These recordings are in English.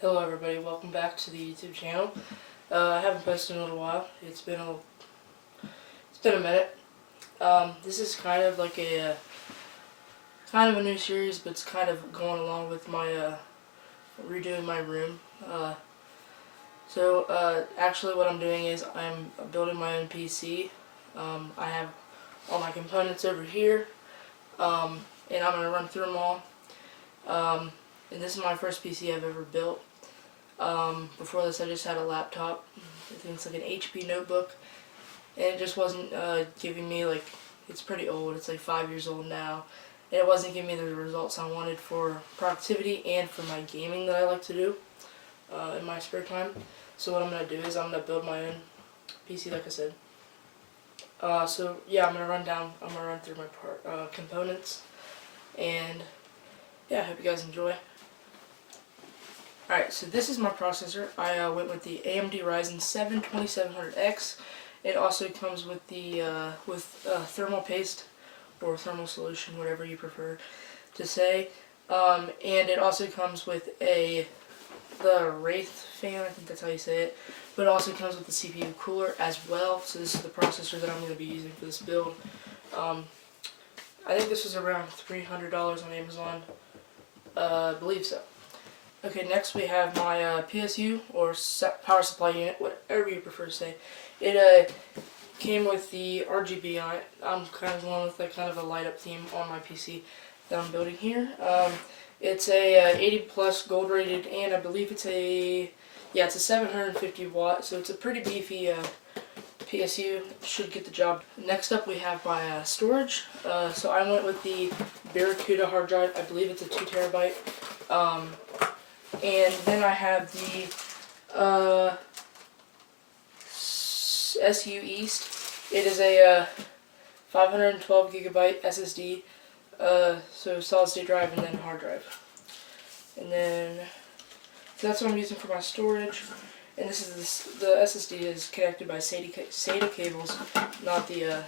Hello everybody, welcome back to the YouTube channel. I haven't posted in a little while. It's been a minute. This is kind of like a new series, but it's kind of going along with my redoing my room. Actually what I'm doing is I'm building my own PC. I have all my components over here, and I'm gonna run through them all. And this is my first PC I've ever built. Before this I just had a laptop. I think it's like an HP notebook, and it just wasn't giving me, like, it's pretty old, it's like 5 years old now, and it wasn't giving me the results I wanted for productivity and for my gaming that I like to do in my spare time. So what I'm going to do is I'm going to build my own PC, like I said. I'm going to run through my components, and yeah, I hope you guys enjoy. Alright, so this is my processor. I went with the AMD Ryzen 7 2700X. It also comes with the thermal paste or thermal solution, whatever you prefer to say. And it also comes with the Wraith fan, I think that's how you say it. But it also comes with the CPU cooler as well. So this is the processor that I'm going to be using for this build. I think this was around $300 on Amazon. I believe so. Okay, next we have my PSU, or power supply unit, whatever you prefer to say. It came with the RGB on it. I'm kind of going with kind of a light up theme on my PC that I'm building here. It's a 80 plus gold rated, and I believe it's a 750 watt, so it's a pretty beefy PSU. Should get the job. Next up we have my storage. So I went with the Barracuda hard drive. I believe it's a 2 terabyte. And then I have the SU East. It is a 512 gigabyte SSD, so solid state drive and then hard drive. And then so that's what I'm using for my storage. And this is the SSD is connected by SATA cables, not the.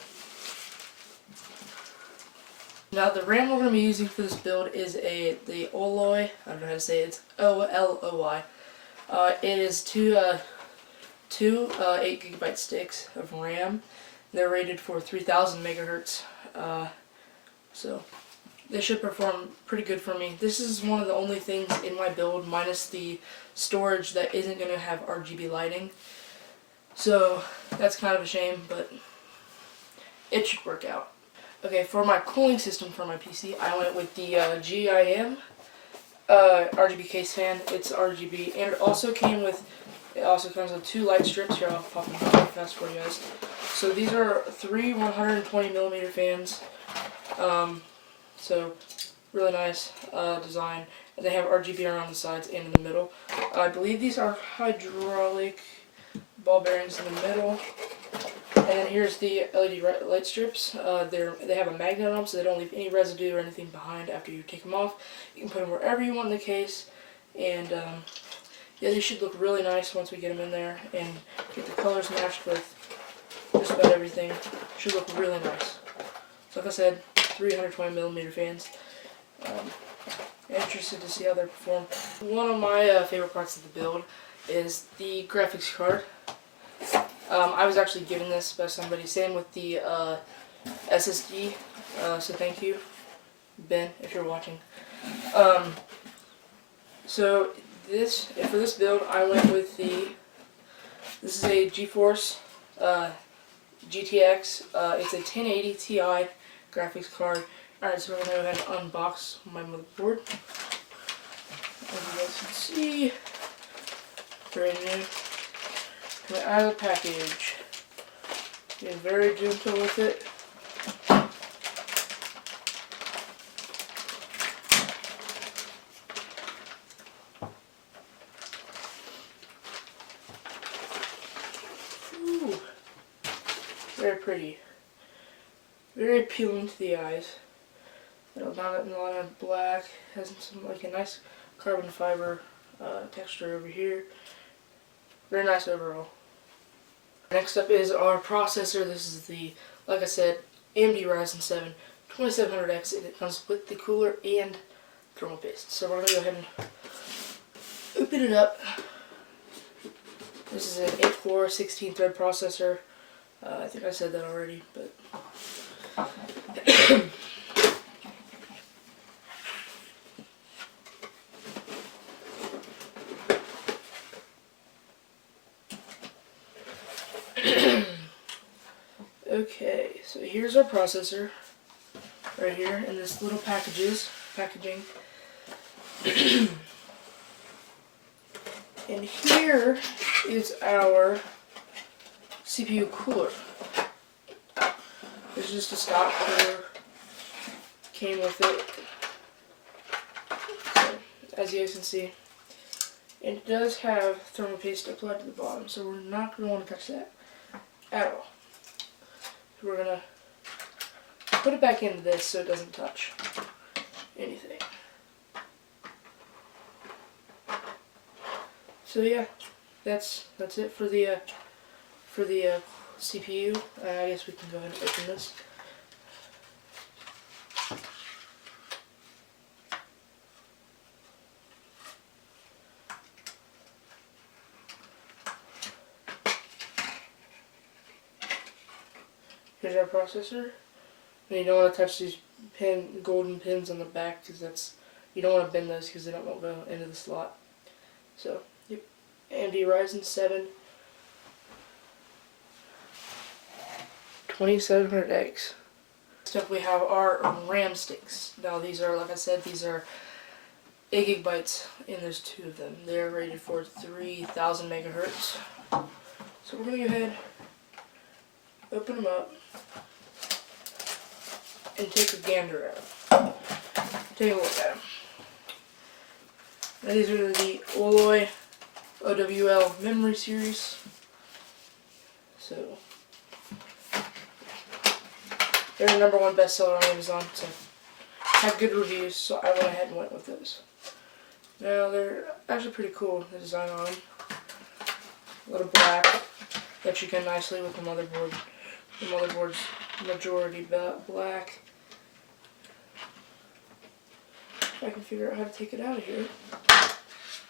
Now the RAM we're going to be using for this build is the Oloy. I don't know how to say it. It's OLOY. It is two 8 gigabyte sticks of RAM. They're rated for 3000 megahertz. So they should perform pretty good for me. This is one of the only things in my build, minus the storage, that isn't going to have RGB lighting. So that's kind of a shame, but it should work out. Okay, for my cooling system for my PC, I went with the GIM RGB case fan. It's RGB, and it also comes with 2 light strips. Here, I'll pop them really fast for you guys. So these are 3 120mm fans. So really nice design. And they have RGB around the sides and in the middle. I believe these are hydraulic ball bearings in the middle. And then here's the LED light strips. They have a magnet on them, so they don't leave any residue or anything behind after you take them off. You can put them wherever you want in the case, and yeah, they should look really nice once we get them in there and get the colors matched with just about everything. Should look really nice. So like I said, 320mm fans. Interested to see how they perform. One of my favorite parts of the build is the graphics card. I was actually given this by somebody. Same with the SSD, so thank you, Ben, if you're watching. So for this build, I went with this is a GeForce GTX. It's a 1080 Ti graphics card. Alright, so we're going to go ahead and unbox my motherboard. As you guys can see, brand new. Coming out of the package. Being very gentle with it. Ooh. Very pretty. Very appealing to the eyes. Not a lot of black. Has some like a nice carbon fiber texture over here. Very nice overall. Next up is our processor. This is the, like I said, AMD Ryzen 7 2700X, and it comes with the cooler and thermal paste. So we're going to go ahead and open boot it up. This is an 8-core, 16-thread processor. I think I said that already, but okay, so here's our processor right here in this little packaging. And here is our CPU cooler. There's just a stock cooler, came with it. So, as you guys can see, it does have thermal paste applied to the bottom, so we're not going to want to touch that at all. We're going to put it back into this so it doesn't touch anything. So yeah, that's it for the CPU. I guess we can go ahead and open this. Here's our processor. And you don't want to touch these golden pins on the back because you don't want to bend those because they don't go into the slot. So, yep, AMD Ryzen 7 2700X. Next up we have our RAM sticks. Now these are, like I said, these are 8 gigabytes and there's 2 of them. They're rated for 3000 megahertz. So we're going to go ahead, open them up, and take a gander at them. Take a look at them. Now these are the Alloy OWL memory series. So they're the #1 bestseller on Amazon. So have good reviews. So I went ahead and went with those. Now they're actually pretty cool. The design on them. A little black. That you can nicely with the motherboard. The motherboard's majority black. If I can figure out how to take it out of here.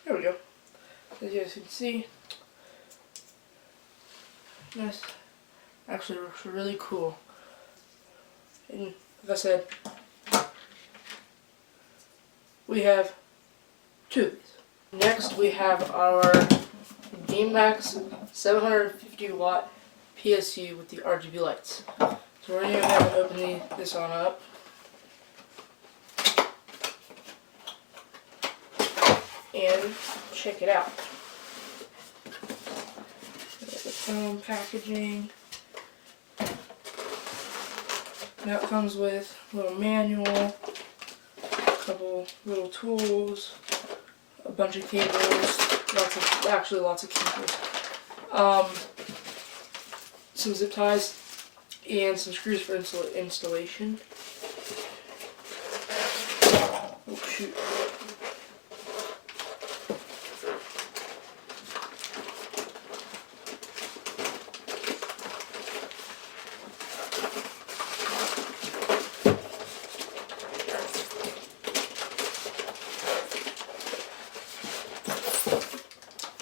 There we go. As you guys can see, nice. Actually, looks really cool. And like I said, we have 2 of these. Next, we have our GameMax 750 watt PSU with the RGB lights. So we're going to go ahead and open this on up. And check it out. The foam packaging. Now it comes with a little manual, a couple little tools, a bunch of cables, lots of cables, some zip ties, and some screws for installation. Oh shoot.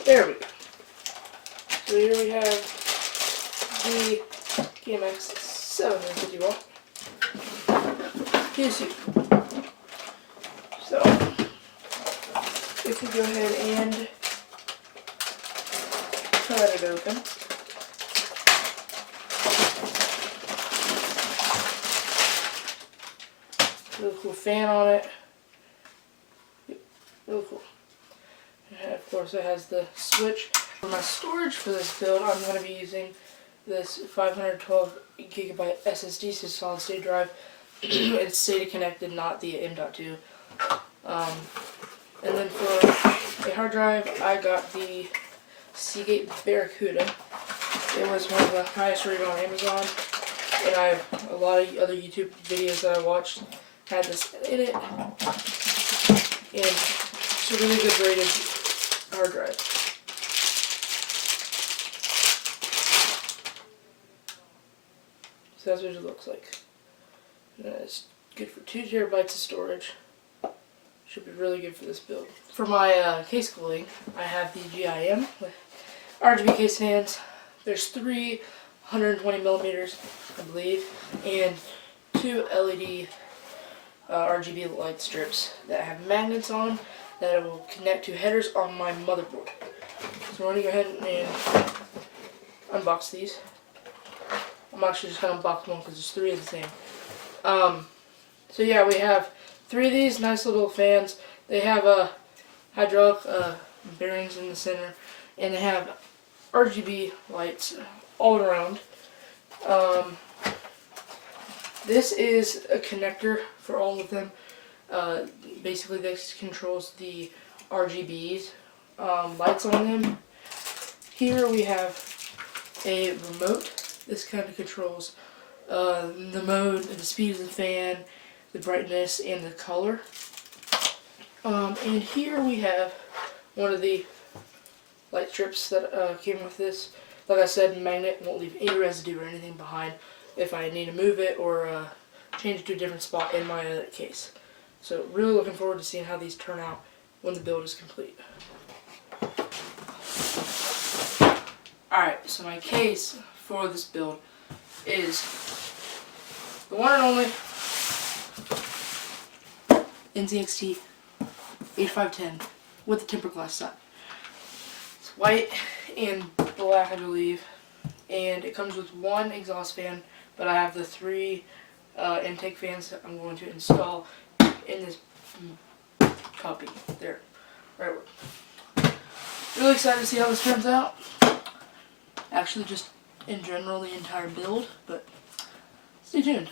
There we go. So here we have the GameMax 750 watt PSU. So if we go ahead and cut it open, really cool fan on it. Yep, really cool. And of course it has the switch. For my storage for this build, I'm going to be using this 512 gigabyte SSD, so solid state drive. It's SATA connected, not the M.2. And then for a hard drive, I got the Seagate Barracuda. It was one of the highest rated on Amazon, and I have a lot of other YouTube videos that I watched had this in it, and it's a really good rated hard drive. So that's what it looks like. And it's good for 2 terabytes of storage. Should be really good for this build. For my case cooling, I have the GIM with RGB case fans. There's 3 120 millimeters, I believe, and 2 LED RGB light strips that have magnets on them that will connect to headers on my motherboard. So we're going to go ahead and unbox these. I'm actually just going to unbox one because there's 3 of the same. So yeah, we have 3 of these nice little fans. They have hydraulic bearings in the center, and they have RGB lights all around. This is a connector for all of them. Basically, this controls the RGBs lights on them. Here we have a remote. This kind of controls the mode, the speed of the fan, the brightness, and the color. And here we have one of the light strips that came with this. Like I said, magnet won't leave any residue or anything behind if I need to move it or change it to a different spot in my case. So really looking forward to seeing how these turn out when the build is complete. Alright, so my case for this build is the one and only NZXT 8510 with the tempered glass side. It's white and black, I believe, and it comes with 1 exhaust fan, but I have the 3 intake fans that I'm going to install in this puppy. There, right. Really excited to see how this turns out. Actually, just in general, the entire build, but stay tuned.